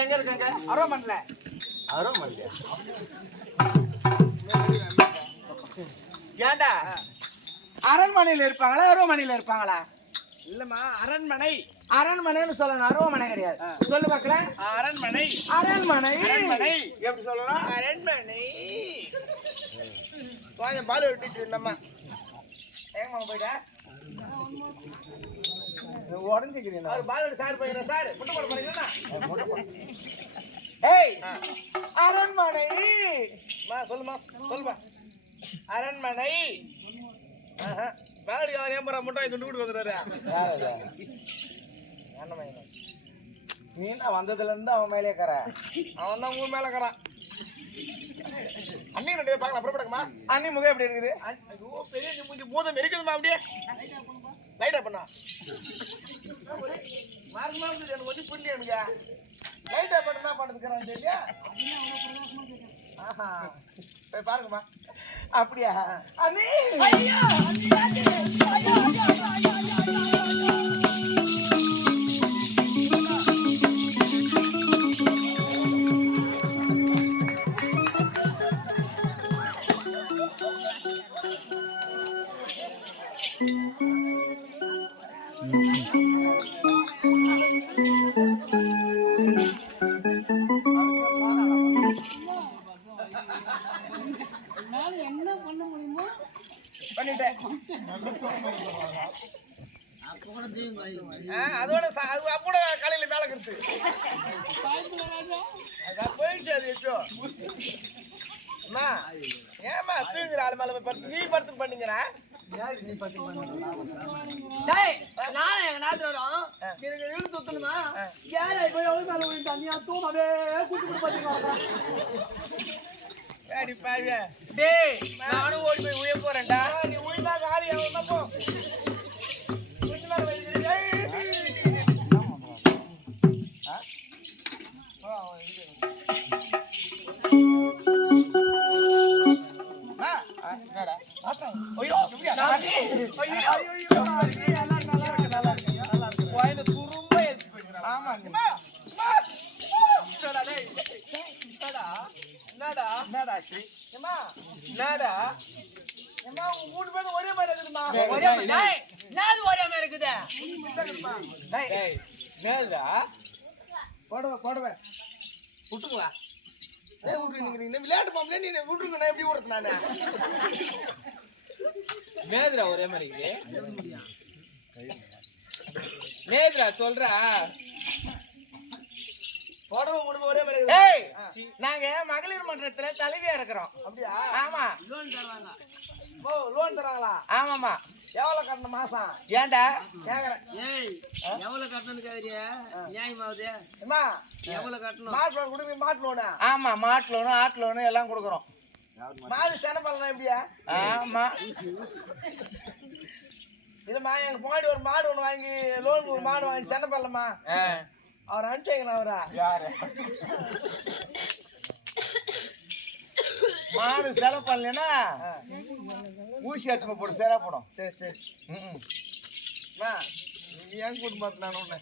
எங்க இருக்காங்க? அருவா பண்ணல அருவமல்லியா ஏன்டா அரண்மனையில இருப்பாங்களா அருவமனையில இருப்பாங்களா? இல்லம்மா அரண்மனை. அரண்மனைன்னு சொல்லணும் அருவமனை கிடையாது. சொல்லு பார்க்கலாம் அரண்மனை. அரண்மனை. அரண்மனை. எப்படி சொல்லலாம் அரண்மனை. கொஞ்சம் பால் வெட்டிச்சு இருந்தம்மா. ஏங்கம்மா போயிட்டா? உடஞ்சிக்கிறீங்க அவர் பால் வெட்டி சார் போயிருந்தேன் சார்? முட்டை போட போறீங்களா? ஏய் அரண்மனை. மா சொல்லுமா சொல்லுமா. அரண்மனை. ஆஹா பாலடி அவர் ஏன் போறா? முட்டை துண்டு கூட வந்துடுறாரு. யார் அது? நீ என்ன வந்ததுல இருந்து அவன் மேலே இருக்கிற அவன் தான் உன் மேல இருக்கிறான் அண்ணி ரெண்டு பார்க்கலாம் புறப்படுங்கம்மா. அண்ணி முகம் எப்படி இருக்குது? ஐயோ பெரிய மூஞ்சி பூதம் இருக்குதுமா அப்படியே. லைட்டா பண்ணா மார்க்கமா எனக்கு வந்து புரியல எனக்கு லைட்டா பண்ண என்ன பண்ணுறதுக்குறான் ஆஹா போய் பாருங்கம்மா அப்படியா அண்ணி பண்ணிட்டேன் அதோட அது கூட காலையில வேலை கருத்து அதான் போயிடுச்சு அது எப்போ அம்மா ஏமா தூங்குற ஆள் மேல போய் படுத்து நீ படுத்து பண்ணீங்கண்ணா டேய் நான் எங்க நாட்டு வரோம். எனக்கு வீடு சுத்தணுமா? யாரை போய் எவ்வளவு மேல விழுந்து தண்ணியா தூமாவே கூட்டு கூட்டு பாத்தீங்க ஏடி பாவியா டேய் நானும் ஓடி போய் உய போறேன்டா. நீ காலி அவன் போ. மாதிரி இருக்குதே டேய், டேய் என்னடா போடுவா, போடுவா. விட்டுங்களா? ஏன் விட்டுருக்கீங்க நீங்க? விளையாட்டு மாப்பிள்ளையே நீ விட்டுருங்க, நான் எப்படி விடுறது நானு? ஒரே மாதிரி சொல்றா ஒரே மாதிரி இருக்குது. ஏய் நாங்க மகளிர் மன்றத்துல தலைவியா இருக்கிறோம் அப்படியா? ஆமா ஓ, லோன் தராங்களா? ஆமாமா எவ்வளவு கட்டணும் மாசம்? ஏன்டா? கேக்குறேன். ஏய் எவ்வளவு கட்டணும்னு கேக்குறியா? நியாயமாவது அம்மா, எவ்வளவு கட்டணும்? மாட்டு loan கொடுங்க, மாட்டு loan ஆ? ஆமா மாட்டு லோனு ஆட்டு லோனு எல்லாம் கொடுக்குறோம். மாடு செனப்பல்லாம் எப்படியா? ஆமா. இல்லம்மா, எங்க முன்னாடி ஒரு மாடு ஒண்ணு வாங்கி லோன் ஒரு மாடு வாங்கி செனப்பல்லம்மா ஆ, அவர் அனுப்பிச்சிங்களா அவரா. யாரு? மாடு செலவு பண்ணலன்னா ஊசி எடுத்து போட்டு சேரா போடும். சரி சரி. நீ என் குடும்பத்து நான் ஒண்ணு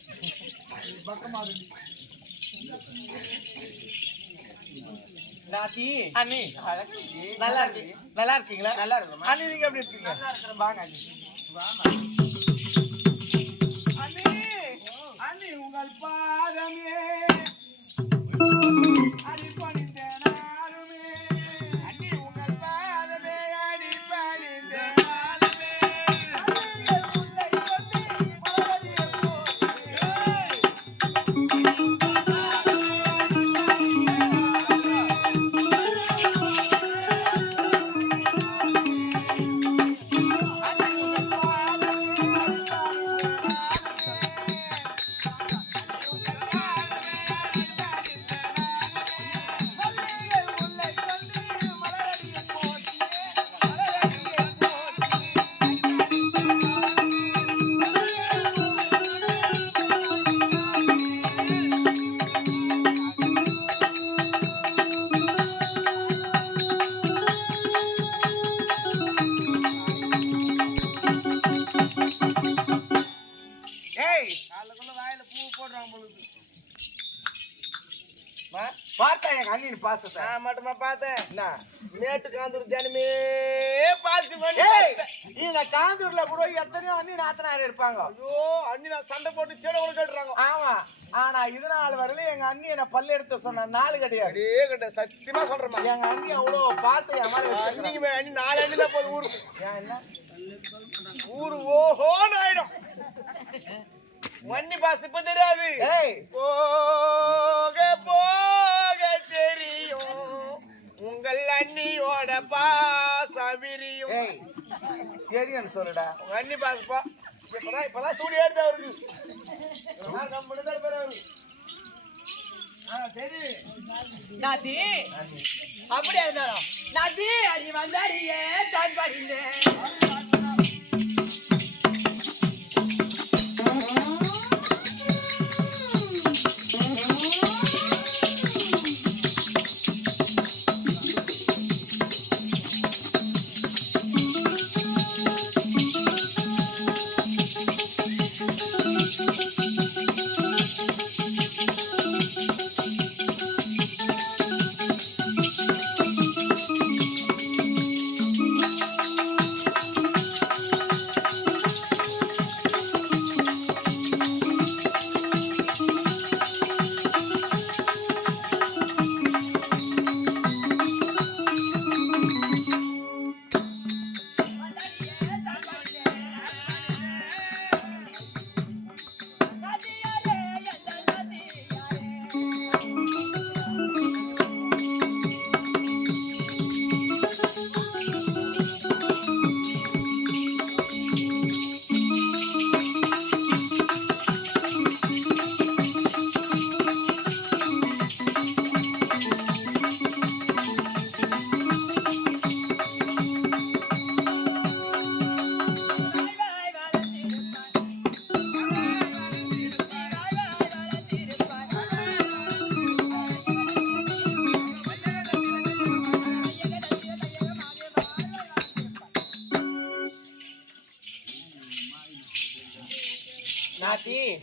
நீ பக்கமா இருக்கு. நாத்தி. அண்ணி. நல்லா இருக்கு நல்லா இருக்கீங்களா? நல்லா இருக்கு அண்ணி நீங்க எப்படி இருக்கீங்க? நல்லா இருக்கிறேன். வாங்க அண்ணி. வாயில பூ போடுறாங்க பொழுது பார்த்தா எங்க அண்ணின் பாசத்தை. நான் மட்டுமா பார்த்தேன்? என்ன? நேட்டு காந்தூர் ஜனமே பாசி பண்ணி பார்த்தேன். இந்த காந்தூர்ல கூட எத்தனையோ அண்ணி நாத்தனார் இருப்பாங்க. ஐயோ அண்ணி நான் சண்டை போட்டு சேட கூட கேட்டுறாங்க. ஆமா. ஆனா இது நாள் வரையிலும் எங்க அண்ணி என்ன பல்லு எடுத்து சொன்ன நாள் கிடையாது கிட்ட சத்தியமா சொல்றேம்மா. எங்க அண்ணி அவ்வளவு பாசம் மேல அண்ணி நாலு அண்ணி தான் போகுது ஊருக்கு. ஏன் என்ன? ஊரு ஓஹோன்னு ஆயிடும். மண்ணி பாஸ் இப்ப தெரியாது. ஏய். போக போக தெரியும். உங்கள் அண்ணியோட பாசம் விரியும். தெரியும் சொல்லுடா. உங்க அண்ணி பாஸ் பா. இப்பதான் இப்பதான் சூடி எடுத்து அவருக்கு. நம்ம ஆ சரி. நாத்தி அப்படியா இருந்தாலும். நாத்தி அடி வந்தாடியே தான் படிந்தேன்.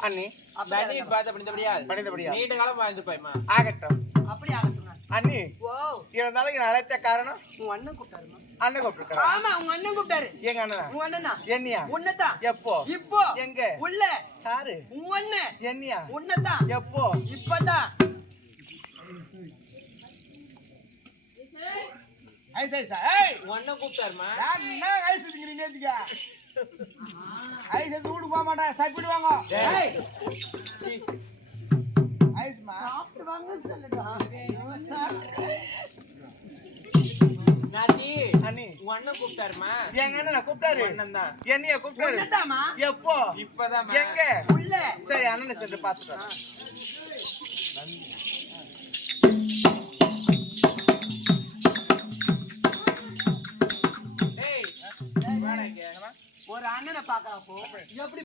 அண்ணி. பண்ணி பார்த்த படித்தபடியா? படித்தபடியா. நீண்ட காலம் வாழ்ந்துப்பாய்மா ஆகட்டும். அப்படி ஆகட்டும் அண்ணி ஓ இருந்தாலும் நான் அழைத்த காரணம் உன் அண்ணன் கூப்பிட்டாருமா அண்ணன் கூப்பிட்டுருக்கான் ஆமா உங்க அண்ணன் கூப்பிட்டாரு. எங்க அண்ணனா? உங்க அண்ணன்? தான் என்னையா? உன்னதான் எப்போ? இப்போ? எங்க? உள்ள? யாரு? உங்க அண்ணன். என்னையா? உன்னதான் எப்போ? இப்பதான் ஐஸ் ஐஸா? ஏய்! உன் அண்ணன் கூப்பிட்டாருமா என்ன ஐஸ் இதுங்க நேத்துக்கா? ஐஸ் எடுத்து வீட்டுக்கு போக மாட்டேன். சாப்பிடுவாங்க ஐஸ்மா சாப்பிடுவாங்க சொல்லுடா. நாத்தி அண்ணி. உன் அண்ணன் கூப்பிட்டாருமா? எங்க அண்ணனா கூப்பிட்டாரு. அண்ணன் தான். என்னைய கூப்பிட்டாரு. உன்னதாமா எப்போ? இப்பதான் எங்க? உள்ள. சரி அண்ணனை சென்று ஏய் வாடா இங்க. ஒரு அண்ணனை பாக்கலாம் போ எப்படி